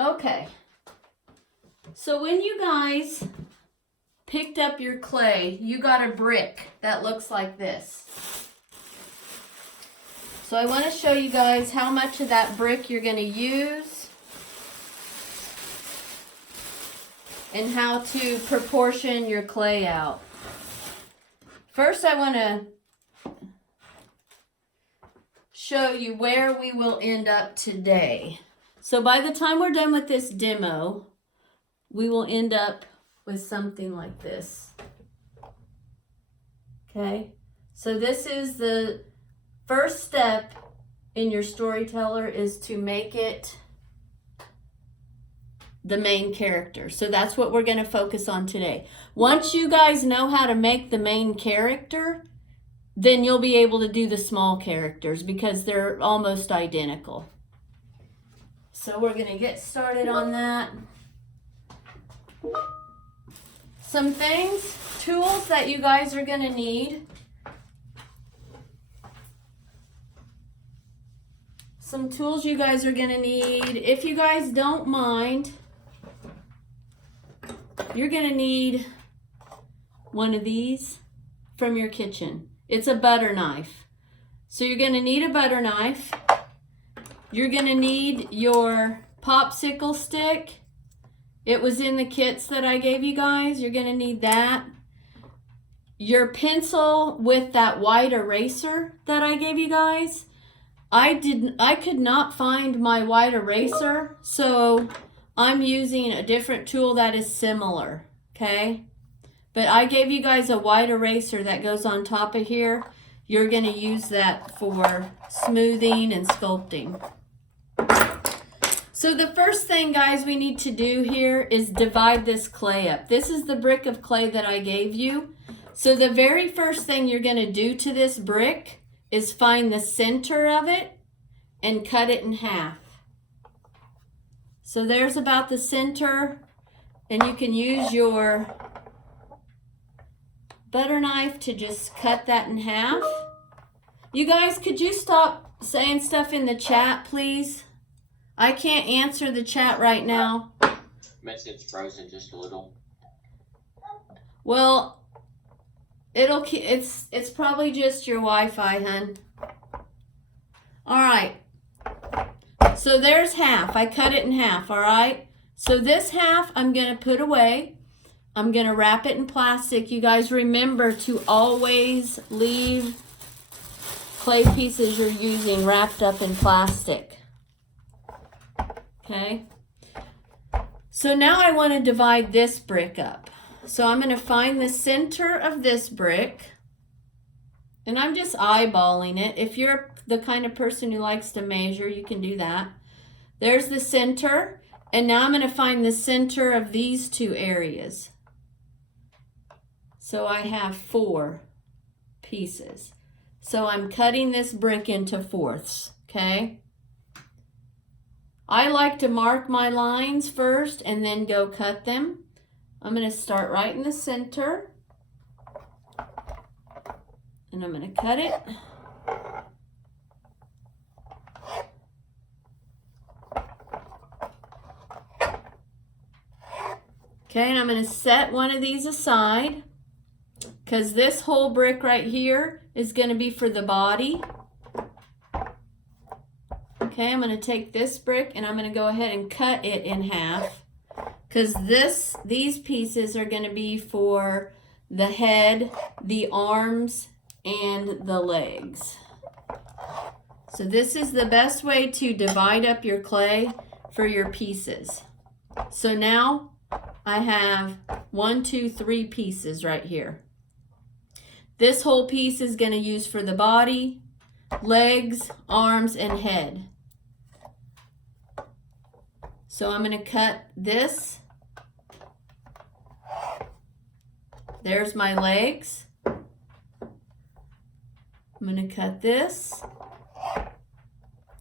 Okay. So when you guys picked up your clay, you got a brick that looks like this. So I want to show you guys how much of that brick you're going to use and how to proportion your clay out. First, I want to show you where we will end up today. So by the time we're done with this demo, we will end up with something like this. Okay, so this is the first step in your storyteller, is to make it the main character. So that's what we're going to focus on today. Once you guys know how to make the main character, then you'll be able to do the small characters because they're almost identical. So we're going to get started on that. Some things, tools that you guys are going to need. Some tools you guys are going to need. If you guys don't mind, you're going to need one of these from your kitchen. It's a butter knife. So you're going to need a butter knife. You're going to need your popsicle stick. It was in the kits that I gave you guys. You're going to need that. Your pencil with that white eraser that I gave you guys. I could not find my white eraser, so I'm using a different tool that is similar, okay? But I gave you guys a white eraser that goes on top of here. You're going to use that for smoothing and sculpting. So the first thing, guys, we need to do here is divide this clay up. This is the brick of clay that I gave you. So the very first thing you're going to do to this brick is find the center of it and cut it in half. So there's about the center, and you can use your butter knife to just cut that in half. You guys, could you stop saying stuff in the chat, please? I can't answer the chat right now. It's frozen just a little. Well, it's probably just your Wi-Fi, hun. All right. So there's half. I cut it in half, all right? So this half I'm going to put away. I'm going to wrap it in plastic. You guys remember to always leave clay pieces you're using wrapped up in plastic. Okay? So now I want to divide this brick up. So I'm going to find the center of this brick, and I'm just eyeballing it. If you're the kind of person who likes to measure, you can do that. There's the center, and now I'm going to find the center of these two areas. So I have 4 pieces. So I'm cutting this brick into fourths, okay? I like to mark my lines first and then go cut them. I'm going to start right in the center, and I'm going to cut it. Okay, and I'm going to set one of these aside because this whole brick right here is going to be for the body. Okay, I'm going to take this brick and I'm going to go ahead and cut it in half because these pieces are going to be for the head, the arms, and the legs. So this is the best way to divide up your clay for your pieces. So now I have 1, 2, 3 pieces right here. This whole piece is going to use for the body, legs, arms, and head. So I'm going to cut this. There's my legs. I'm going to cut this.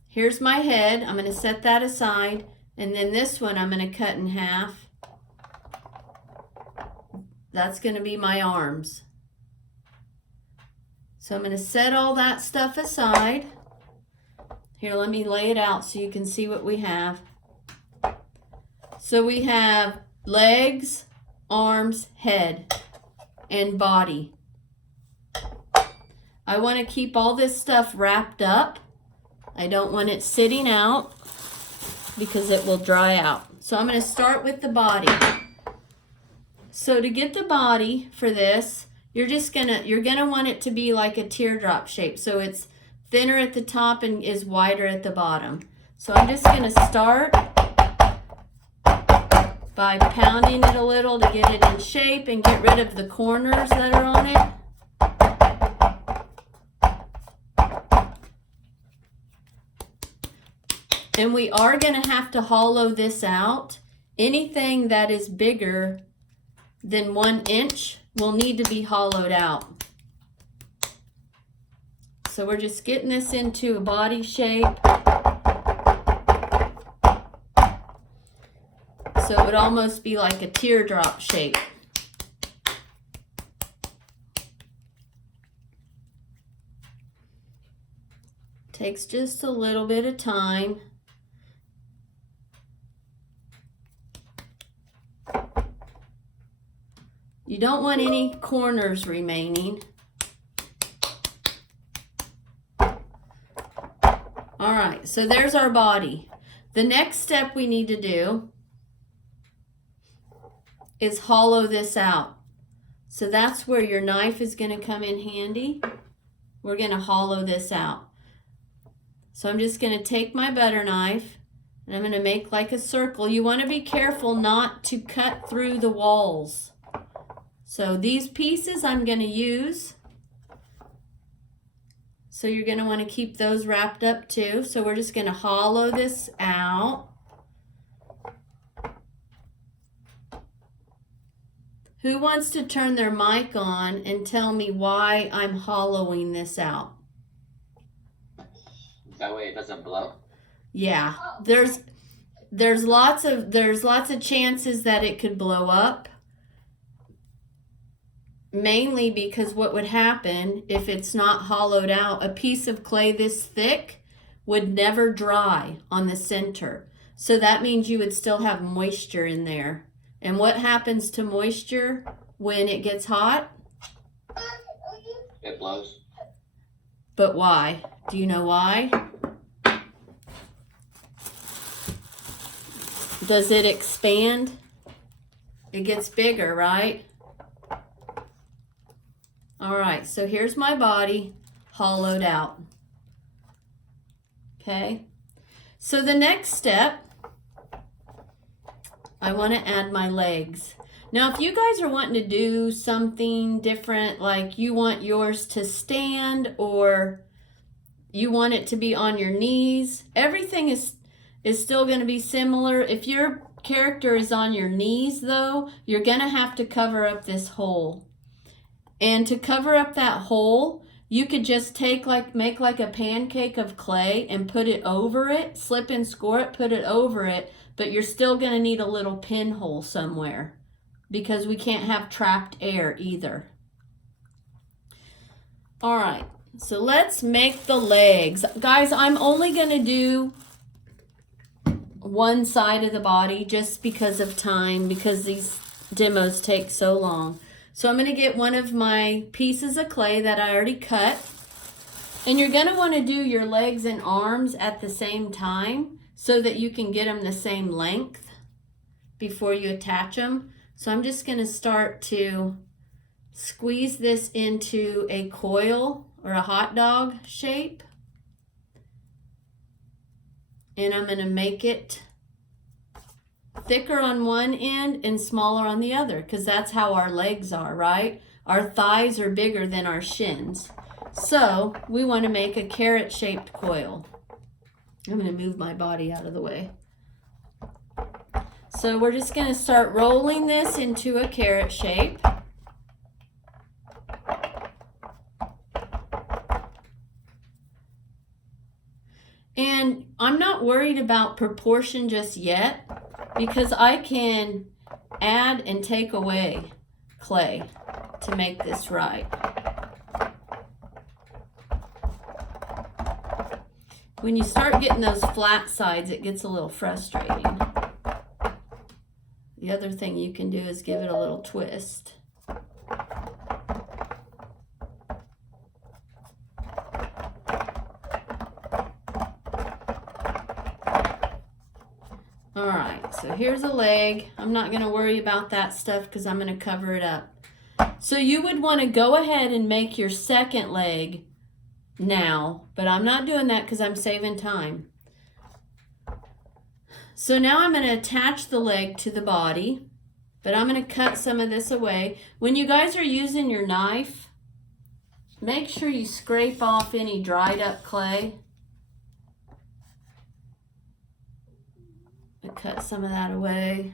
Here's my head. I'm going to set that aside. And then this one I'm going to cut in half. That's going to be my arms. So I'm going to set all that stuff aside. Here, let me lay it out so you can see what we have. So we have legs, arms, head, and body. I want to keep all this stuff wrapped up. I don't want it sitting out because it will dry out. So I'm going to start with the body. So to get the body for this, you're gonna want it to be like a teardrop shape. So it's thinner at the top and is wider at the bottom. So I'm just gonna start by pounding it a little to get it in shape and get rid of the corners that are on it. And we are gonna have to hollow this out. Anything that is bigger than 1 inch will need to be hollowed out. So we're just getting this into a body shape. So it would almost be like a teardrop shape. Takes just a little bit of time. You don't want any corners remaining. All right, so there's our body. The next step we need to do is hollow this out. So that's where your knife is going to come in handy. We're going to hollow this out. So I'm just going to take my butter knife and I'm going to make like a circle. You want to be careful not to cut through the walls. So these pieces I'm going to use. So you're going to want to keep those wrapped up too. So we're just going to hollow this out. Who wants to turn their mic on and tell me why I'm hollowing this out? That way it doesn't blow. Yeah, there's lots of chances that it could blow up. Mainly because what would happen if it's not hollowed out, a piece of clay this thick would never dry on the center. So that means you would still have moisture in there. And what happens to moisture when it gets hot? It blows. But why? Do you know why? Does it expand? It gets bigger, right? All right, so here's my body hollowed out. Okay, so the next step, I want to add my legs. Now, if you guys are wanting to do something different, like you want yours to stand or you want it to be on your knees, everything is still going to be similar. If your character is on your knees, though, you're going to have to cover up this hole. And to cover up that hole, you could just make like a pancake of clay and put it over it, slip and score it, put it over it, but you're still going to need a little pinhole somewhere because we can't have trapped air either. All right, so let's make the legs. Guys, I'm only going to do one side of the body just because of time, because these demos take so long. So I'm going to get one of my pieces of clay that I already cut. And you're going to want to do your legs and arms at the same time so that you can get them the same length before you attach them. So I'm just going to start to squeeze this into a coil or a hot dog shape. And I'm going to make it thicker on one end and smaller on the other, because that's how our legs are, right? Our thighs are bigger than our shins. So we want to make a carrot-shaped coil. I'm going to move my body out of the way. So we're just going to start rolling this into a carrot shape. And I'm not worried about proportion just yet, because I can add and take away clay to make this right. When you start getting those flat sides, it gets a little frustrating. The other thing you can do is give it a little twist. All right, so here's a leg. I'm not going to worry about that stuff because I'm going to cover it up. So you would want to go ahead and make your second leg now, but I'm not doing that because I'm saving time. So now I'm going to attach the leg to the body, but I'm going to cut some of this away. When you guys are using your knife, make sure you scrape off any dried up clay. I cut some of that away.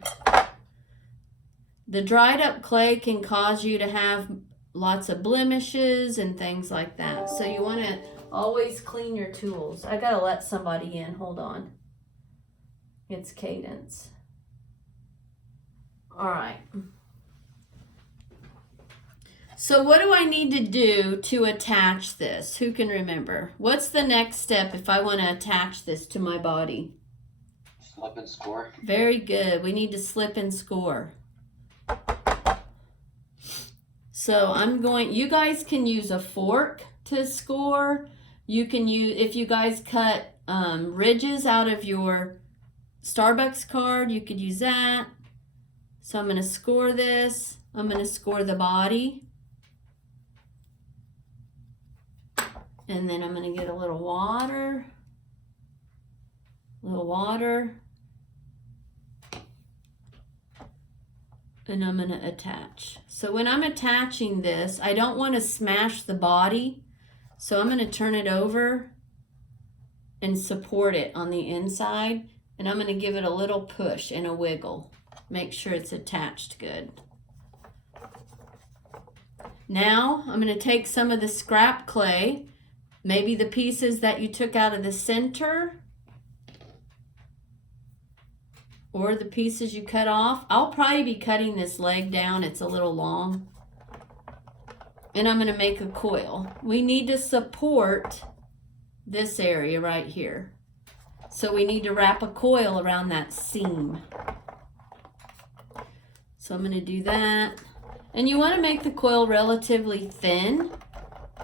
The dried up clay can cause you to have lots of blemishes and things like that. So you want to always clean your tools. I got to let somebody in. Hold on. It's Cadence. All right. So what do I need to do to attach this? Who can remember? What's the next step if I want to attach this to my body? Slip and score. Very good. We need to slip and score. So you guys can use a fork to score. You can use, if you guys cut ridges out of your Starbucks card, you could use that. So I'm going to score this. I'm going to score the body. And then I'm going to get a little water. And I'm going to attach. So when I'm attaching this, I don't want to smash the body. So I'm going to turn it over and support it on the inside. And I'm going to give it a little push and a wiggle. Make sure it's attached good. Now I'm going to take some of the scrap clay, maybe the pieces that you took out of the center, or the pieces you cut off. I'll probably be cutting this leg down. It's a little long. And I'm going to make a coil. We need to support this area right here. So we need to wrap a coil around that seam. So I'm going to do that. And you want to make the coil relatively thin.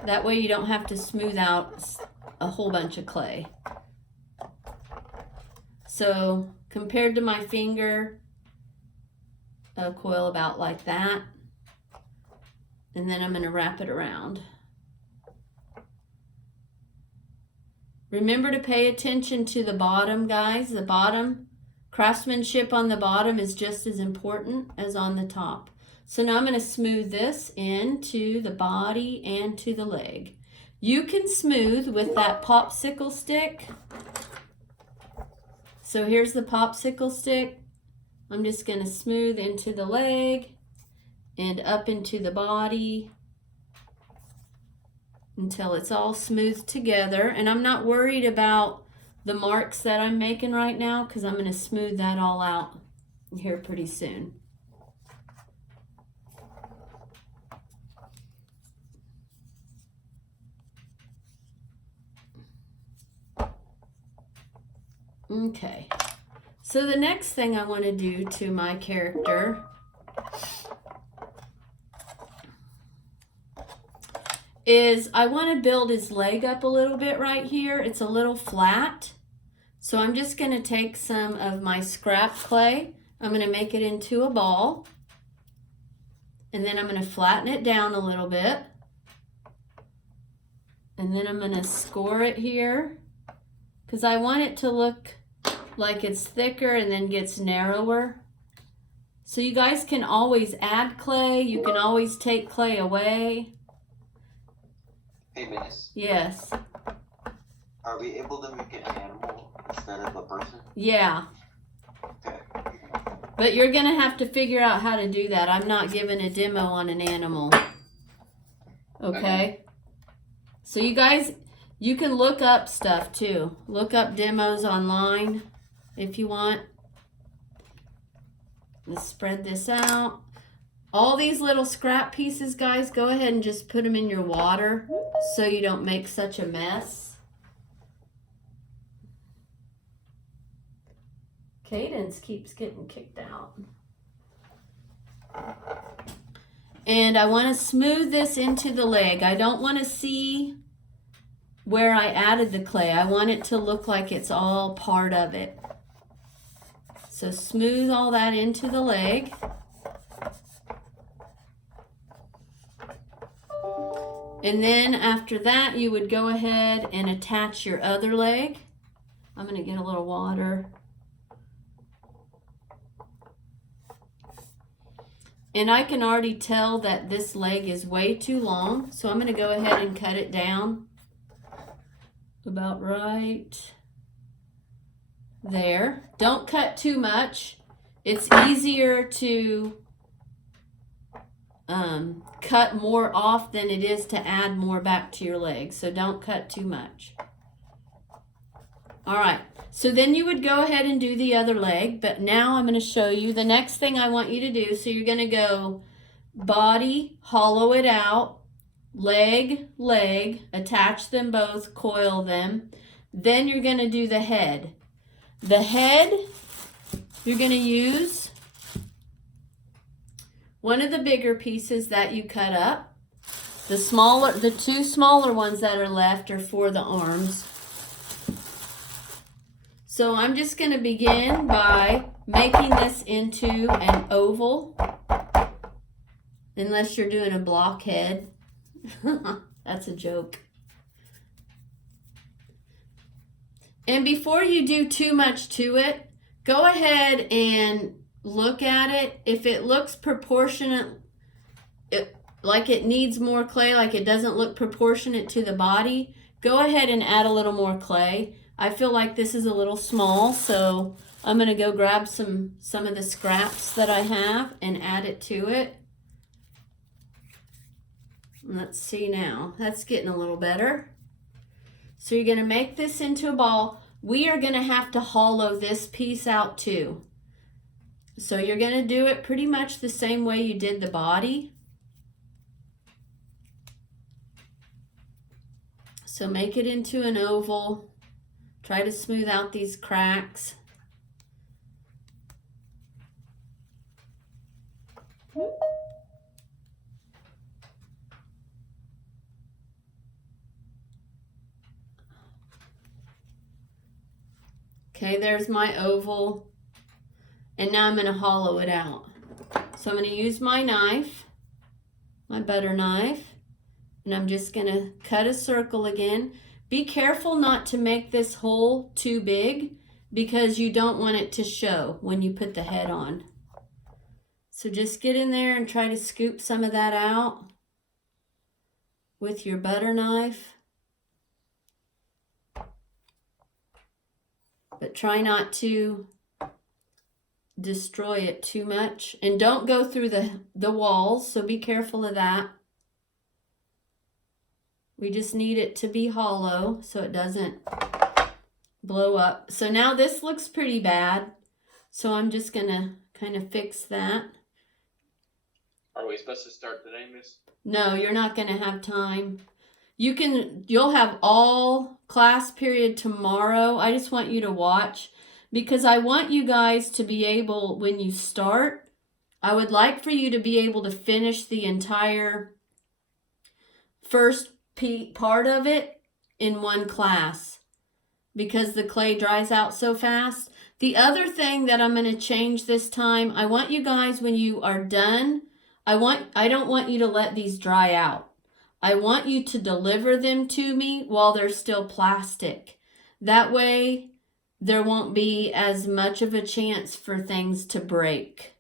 That way you don't have to smooth out a whole bunch of clay. So compared to my finger, a coil about like that. And then I'm going to wrap it around. Remember to pay attention to the bottom, guys. The bottom, craftsmanship on the bottom is just as important as on the top. So now I'm going to smooth this into the body and to the leg. You can smooth with that popsicle stick. So here's the popsicle stick. I'm just going to smooth into the leg and up into the body until it's all smooth together. And I'm not worried about the marks that I'm making right now because I'm going to smooth that all out here pretty soon. Okay, so the next thing I want to do to my character is I want to build his leg up a little bit right here. It's a little flat. So I'm just going to take some of my scrap clay. I'm going to make it into a ball. And then I'm going to flatten it down a little bit. And then I'm going to score it here, because I want it to look like it's thicker and then gets narrower. So you guys can always add clay. You can always take clay away. Hey, Miss. Yes. Are we able to make an animal instead of a person? Yeah. Okay. But you're going to have to figure out how to do that. I'm not giving a demo on an animal. Okay? So you guys, you can look up stuff too. Look up demos online if you want. Let's spread this out. All these little scrap pieces, guys, go ahead and just put them in your water so you don't make such a mess. Cadence keeps getting kicked out. And I want to smooth this into the leg. I don't want to see where I added the clay. I want it to look like it's all part of it. So smooth all that into the leg. And then after that, you would go ahead and attach your other leg. I'm going to get a little water. And I can already tell that this leg is way too long, so I'm going to go ahead and cut it down about right there. Don't cut too much. It's easier to cut more off than it is to add more back to your leg, so don't cut too much. All right, so then you would go ahead and do the other leg, but now I'm going to show you the next thing I want you to do. So you're going to go body, hollow it out, leg, leg, attach them both, coil them. Then you're going to do the head. The head, you're going to use one of the bigger pieces that you cut up. The two smaller ones that are left are for the arms. So I'm just going to begin by making this into an oval, unless you're doing a blockhead. That's a joke. And before you do too much to it, go ahead and look at it. If it looks proportionate, like it needs more clay, like it doesn't look proportionate to the body, go ahead and add a little more clay. I feel like this is a little small, so I'm going to go grab some of the scraps that I have and add it to it. Let's see now. That's getting a little better. So you're going to make this into a ball. We are going to have to hollow this piece out too. So you're going to do it pretty much the same way you did the body. So make it into an oval. Try to smooth out these cracks. Okay, there's my oval. And now I'm going to hollow it out. So I'm going to use my knife, my butter knife, and I'm just going to cut a circle again. Be careful not to make this hole too big because you don't want it to show when you put the head on. So just get in there and try to scoop some of that out with your butter knife. But try not to destroy it too much. And don't go through the walls, so be careful of that. We just need it to be hollow so it doesn't blow up. So now this looks pretty bad. So I'm just going to kind of fix that. Are we supposed to start today, Miss? No, you're not going to have time. You'll have all class period tomorrow. I just want you to watch because I want you guys to be able, when you start, I would like for you to be able to finish the entire first part of it in one class because the clay dries out so fast. The other thing that I'm going to change this time, I want you guys, when you are done, I don't want you to let these dry out. I want you to deliver them to me while they're still plastic. That way there won't be as much of a chance for things to break.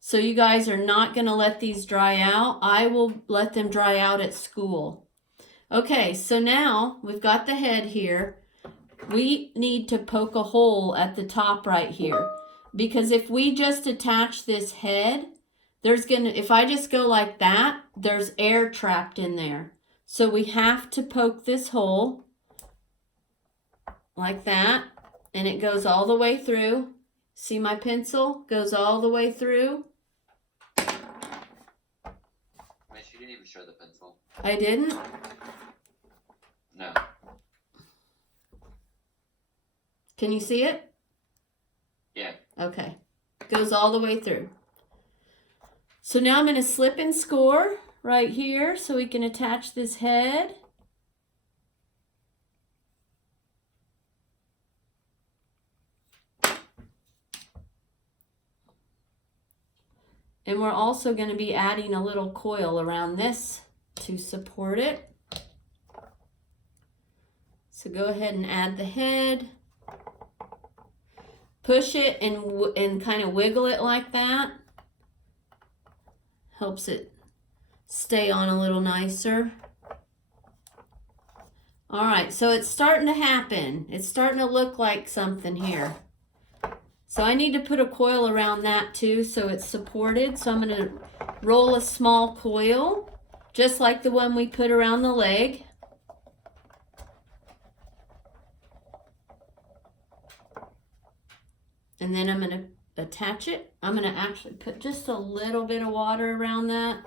So you guys are not going to let these dry out. I will let them dry out at school. Okay, so now we've got the head here. We need to poke a hole at the top right here because if we just attach this head, if I just go like that, there's air trapped in there. So we have to poke this hole like that, and it goes all the way through. See my pencil? Goes all the way through. Miss, you didn't even show the pencil. I didn't? No. Can you see it? Yeah. Okay. Goes all the way through. So now I'm going to slip and score right here so we can attach this head. And we're also going to be adding a little coil around this to support it. So go ahead and add the head. Push it and kind of wiggle it like that. Helps it stay on a little nicer. All right, so it's starting to happen. It's starting to look like something here. So I need to put a coil around that too so it's supported. So I'm going to roll a small coil, just like the one we put around the leg. And then I'm going to attach it. I'm going to actually put just a little bit of water around that.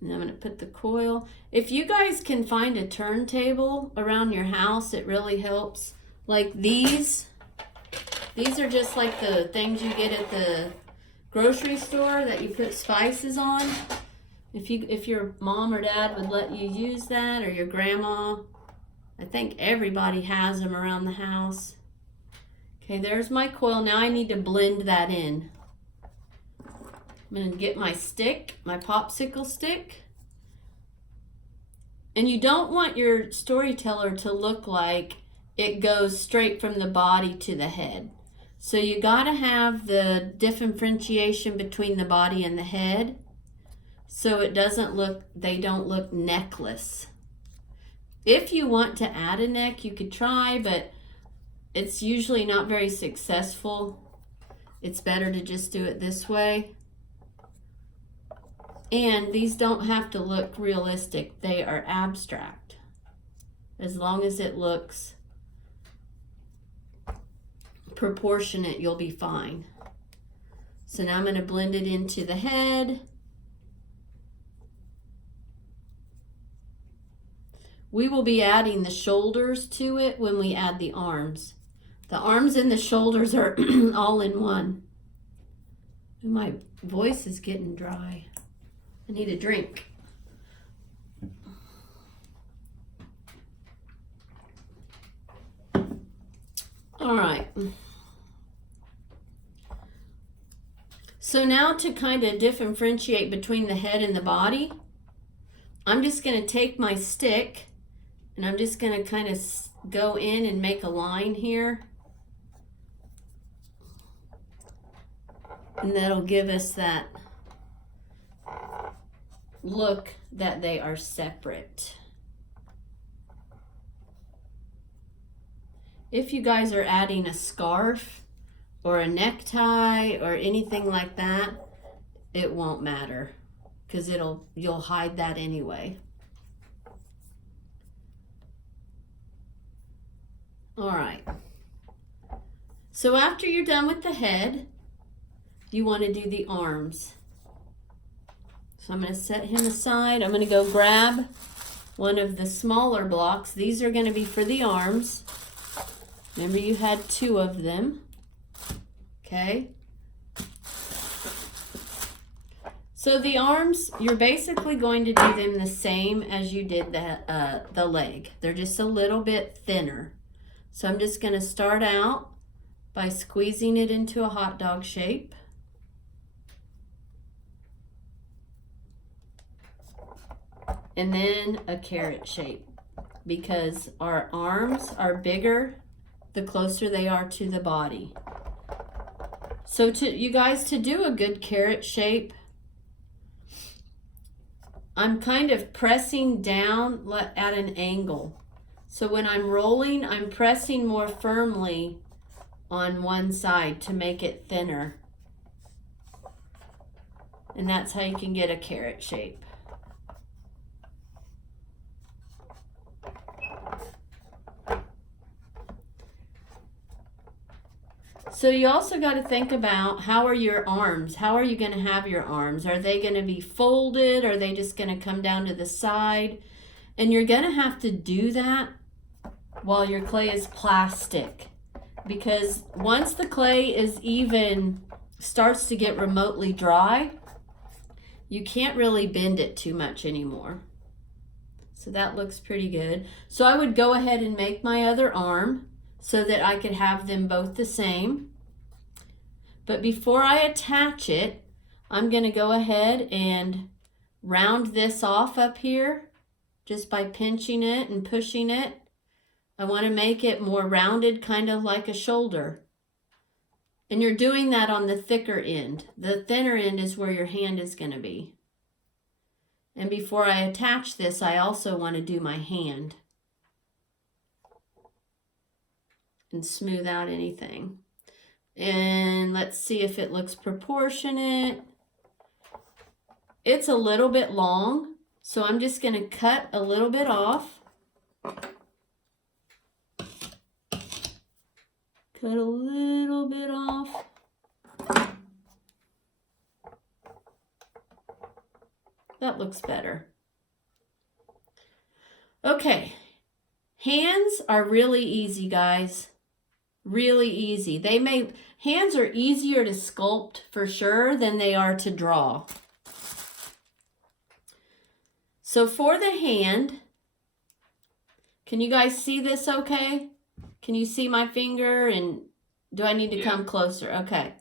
And I'm going to put the coil. If you guys can find a turntable around your house, it really helps. Like these are just like the things you get at the grocery store that you put spices on. If your mom or dad would let you use that, or your grandma, I think everybody has them around the house. Okay, there's my coil. Now I need to blend that in. I'm going to get my stick, my popsicle stick. And you don't want your storyteller to look like it goes straight from the body to the head. So you got to have the differentiation between the body and the head so it doesn't look, they don't look neckless. If you want to add a neck, you could try, but it's usually not very successful. It's better to just do it this way. And these don't have to look realistic. They are abstract. As long as it looks proportionate, you'll be fine. So now I'm going to blend it into the head. We will be adding the shoulders to it when we add the arms. The arms and the shoulders are all in one. My voice is getting dry. I need a drink. All right. So now to kind of differentiate between the head and the body, I'm just going to take my stick and I'm just going to kind of go in and make a line here. And that'll give us that look that they are separate. If you guys are adding a scarf or a necktie or anything like that, it won't matter because you'll hide that anyway. All right. So after you're done with the head, you want to do the arms. So I'm going to set him aside. I'm going to go grab one of the smaller blocks. These are going to be for the arms. Remember you had 2 of them. Okay. So the arms, you're basically going to do them the same as you did the leg. They're just a little bit thinner. So I'm just going to start out by squeezing it into a hot dog shape. And then a carrot shape, because our arms are bigger the closer they are to the body. So you guys, to do a good carrot shape, I'm kind of pressing down at an angle. So when I'm rolling, I'm pressing more firmly on one side to make it thinner. And that's how you can get a carrot shape. So you also got to think about, how are your arms? How are you going to have your arms? Are they going to be folded? Are they just going to come down to the side? And you're going to have to do that while your clay is plastic, because once the clay is even starts to get remotely dry, you can't really bend it too much anymore. So that looks pretty good. So I would go ahead and make my other arm so that I could have them both the same. But before I attach it, I'm going to go ahead and round this off up here just by pinching it and pushing it. I want to make it more rounded, kind of like a shoulder. And you're doing that on the thicker end. The thinner end is where your hand is going to be. And before I attach this, I also want to do my hand and smooth out anything. And let's see if it looks proportionate. It's a little bit long, so I'm just going to cut a little bit off. Cut a little bit off. That looks better. Okay, hands are really easy, guys. Really easy. Hands are easier to sculpt for sure than they are to draw. So for the hand, can you guys see this okay? Can you see my finger? And do I need to come closer? Okay.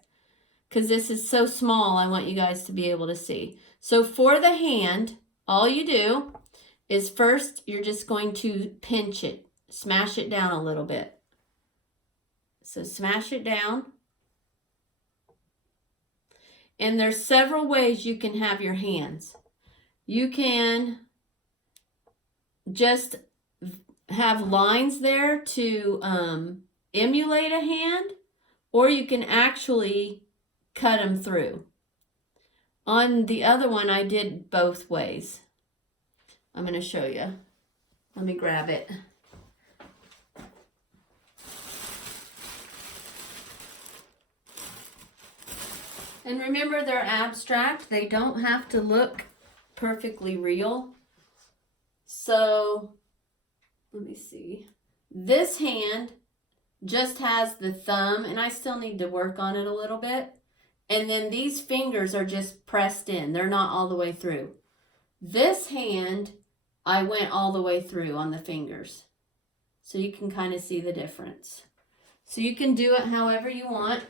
Because this is so small, I want you guys to be able to see. So for the hand, all you do is first you're just going to pinch it, smash it down a little bit. So smash it down. And there's several ways you can have your hands. You can just have lines there to emulate a hand, or you can actually cut them through. On the other one, I did both ways. I'm going to show you. Let me grab it. And remember, they're abstract. They don't have to look perfectly real. So, let me see. This hand just has the thumb, and I still need to work on it a little bit. And then these fingers are just pressed in. They're not all the way through. This hand, I went all the way through on the fingers. So you can kind of see the difference. So you can do it however you want.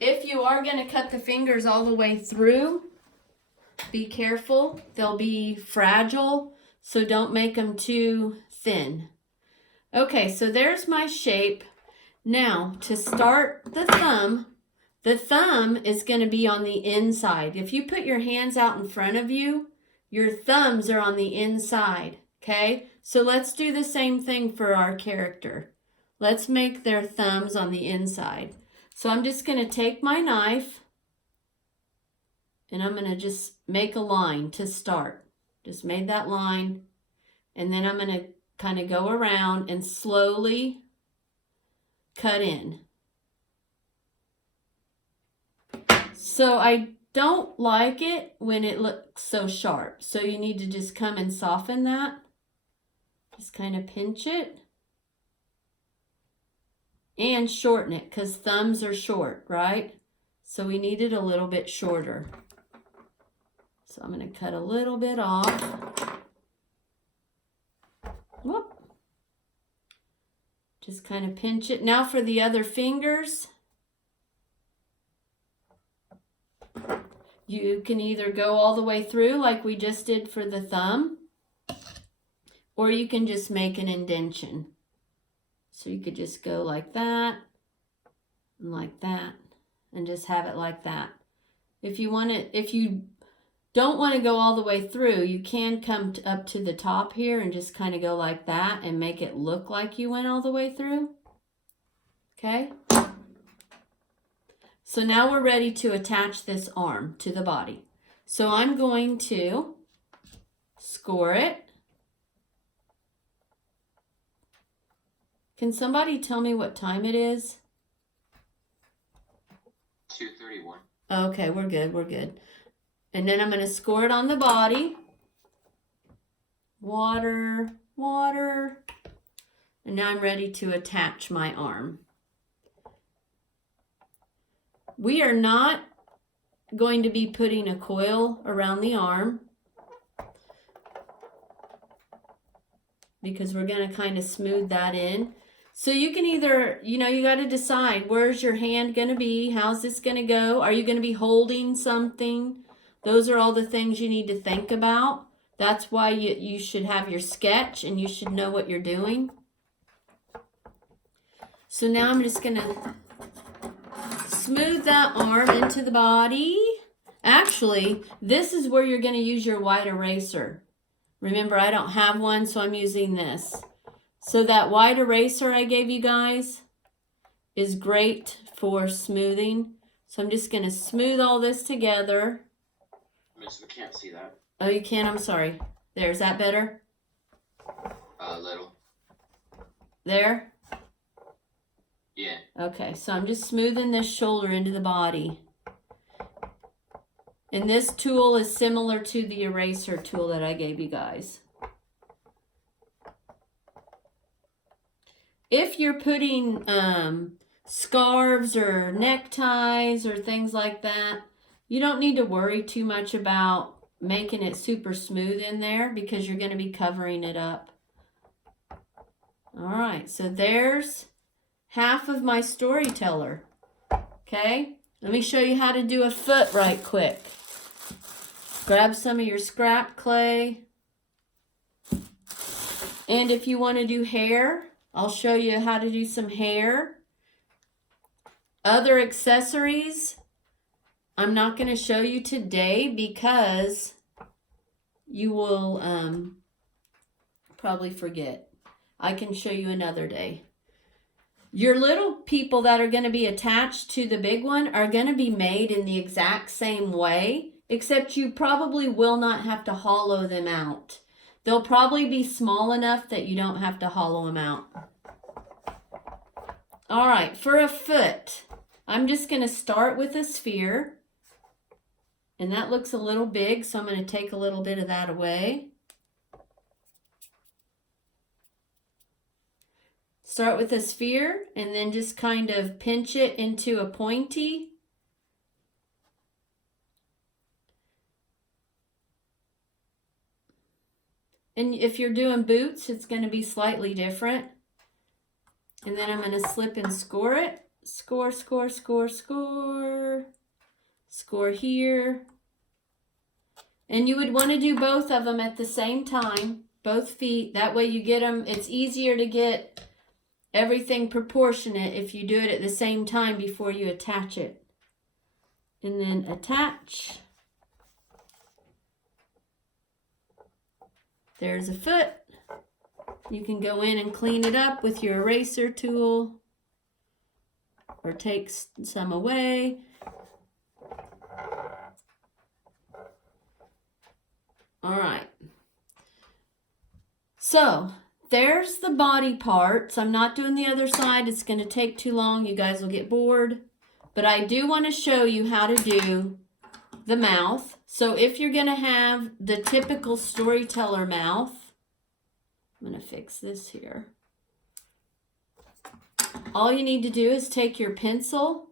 If you are going to cut the fingers all the way through, be careful. They'll be fragile, so don't make them too thin. Okay, so there's my shape. Now, to start the thumb is going to be on the inside. If you put your hands out in front of you, your thumbs are on the inside, okay? So let's do the same thing for our character. Let's make their thumbs on the inside. So I'm just going to take my knife and I'm going to just make a line to start. Just made that line, and then I'm going to kind of go around and slowly cut in. So I don't like it when it looks so sharp. So you need to just come and soften that. Just kind of pinch it. And shorten it, because thumbs are short, right? So we need it a little bit shorter. So I'm going to cut a little bit off. Whoop. Just kind of pinch it. Now for the other fingers, you can either go all the way through like we just did for the thumb, or you can just make an indentation. So you could just go like that and like that and just have it like that. If you don't want to go all the way through, you can come up to the top here and just kind of go like that and make it look like you went all the way through. Okay? So now we're ready to attach this arm to the body. So I'm going to score it. Can somebody tell me what time it is? 2:31. Okay, we're good, we're good. And then I'm going to score it on the body. Water, water. And now I'm ready to attach my arm. We are not going to be putting a coil around the arm because we're going to kind of smooth that in. So you can either, you got to decide, where's your hand going to be? How's this going to go? Are you going to be holding something? Those are all the things you need to think about. That's why you should have your sketch and you should know what you're doing. So now I'm just going to smooth that arm into the body. Actually, this is where you're going to use your white eraser. Remember, I don't have one, so I'm using this. So that white eraser I gave you guys is great for smoothing. So I'm just going to smooth all this together. Miss, we can't see that. Oh, you can? I'm sorry. There, is that better? A little. There? Yeah. Okay, so I'm just smoothing this shoulder into the body. And this tool is similar to the eraser tool that I gave you guys. If you're putting scarves or neckties or things like that, you don't need to worry too much about making it super smooth in there because you're going to be covering it up. All right, so there's half of my storyteller. Okay, let me show you how to do a foot right quick. Grab some of your scrap clay. And if you want to do hair, I'll show you how to do some hair. Other accessories, I'm not going to show you today because you will probably forget. I can show you another day. Your little people that are going to be attached to the big one are going to be made in the exact same way, except you probably will not have to hollow them out. They'll probably be small enough that you don't have to hollow them out. All right, for a foot, I'm just going to start with a sphere. And that looks a little big, so I'm going to take a little bit of that away. Start with a sphere and then just kind of pinch it into a pointy. And if you're doing boots, it's going to be slightly different. And then I'm going to slip and score it. Score, score, score, score. Score here. And you would want to do both of them at the same time, both feet. That way you get them, it's easier to get everything proportionate if you do it at the same time before you attach it. And then attach. There's a foot. You can go in and clean it up with your eraser tool or take some away. All right. So there's the body parts. I'm not doing the other side. It's going to take too long. You guys will get bored. But I do want to show you how to do the mouth. So if you're going to have the typical storyteller mouth, I'm going to fix this here. All you need to do is take your pencil.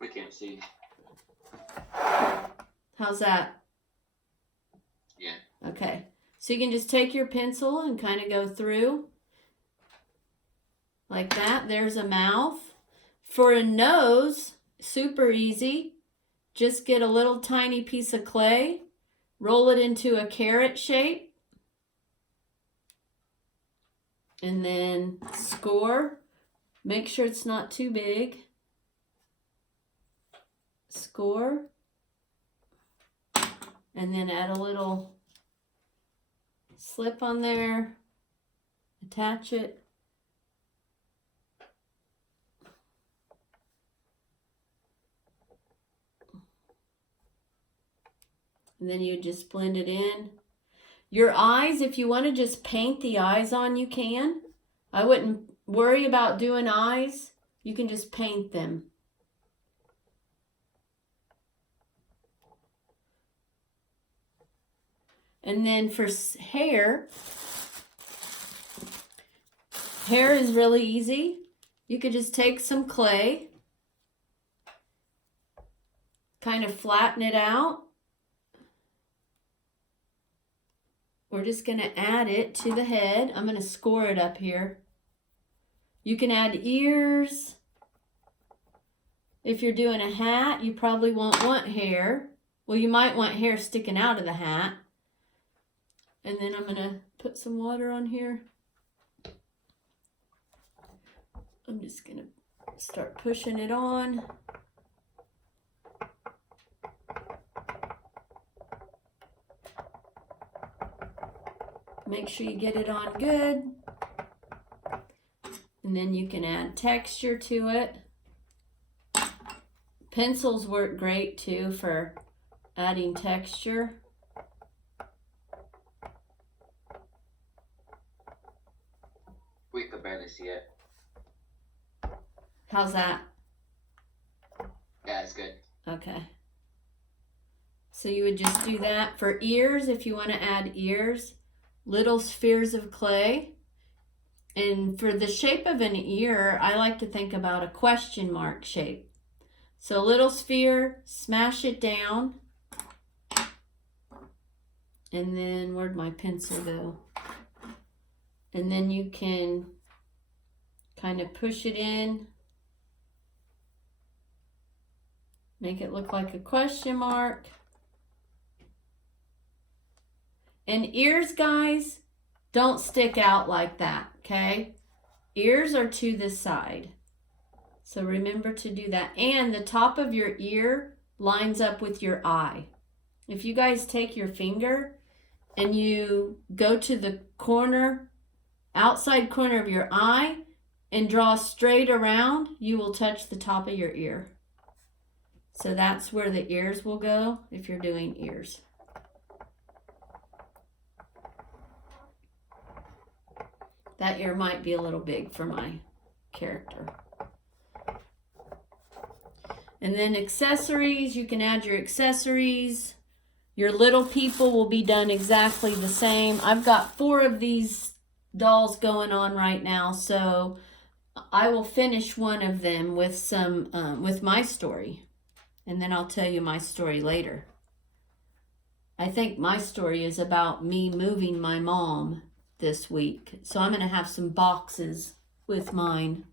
We can't see. How's that? Yeah. Okay. So you can just take your pencil and kind of go through like that. There's a mouth. For a nose, super easy. Just get a little tiny piece of clay, roll it into a carrot shape, and then score. Make sure it's not too big. Score. And then add a little slip on there. Attach it. And then you just blend it in. Your eyes, if you want to just paint the eyes on, you can. I wouldn't worry about doing eyes. You can just paint them. And then for hair is really easy. You could just take some clay, kind of flatten it out. We're just going to add it to the head. I'm going to score it up here. You can add ears. If you're doing a hat, you probably won't want hair. Well, you might want hair sticking out of the hat. And then I'm going to put some water on here. I'm just going to start pushing it on. Make sure you get it on good. And then you can add texture to it. Pencils work great too for adding texture. We could barely see it. How's that? Yeah, it's good. Okay. So you would just do that for ears if you want to add ears. Little spheres of clay. And for the shape of an ear, I like to think about a question mark shape. So a little sphere, smash it down. And then, where'd my pencil go? And then you can kind of push it in. Make it look like a question mark. And ears, guys, don't stick out like that, okay? Ears are to the side. So remember to do that. And the top of your ear lines up with your eye. If you guys take your finger and you go to the corner, outside corner of your eye and draw straight around, you will touch the top of your ear. So that's where the ears will go if you're doing ears. That ear might be a little big for my character. And then accessories, you can add your accessories. Your little people will be done exactly the same. I've got 4 of these dolls going on right now, so I will finish one of them with some with my story. And then I'll tell you my story later. I think my story is about me moving my mom this week. So I'm going to have some boxes with mine.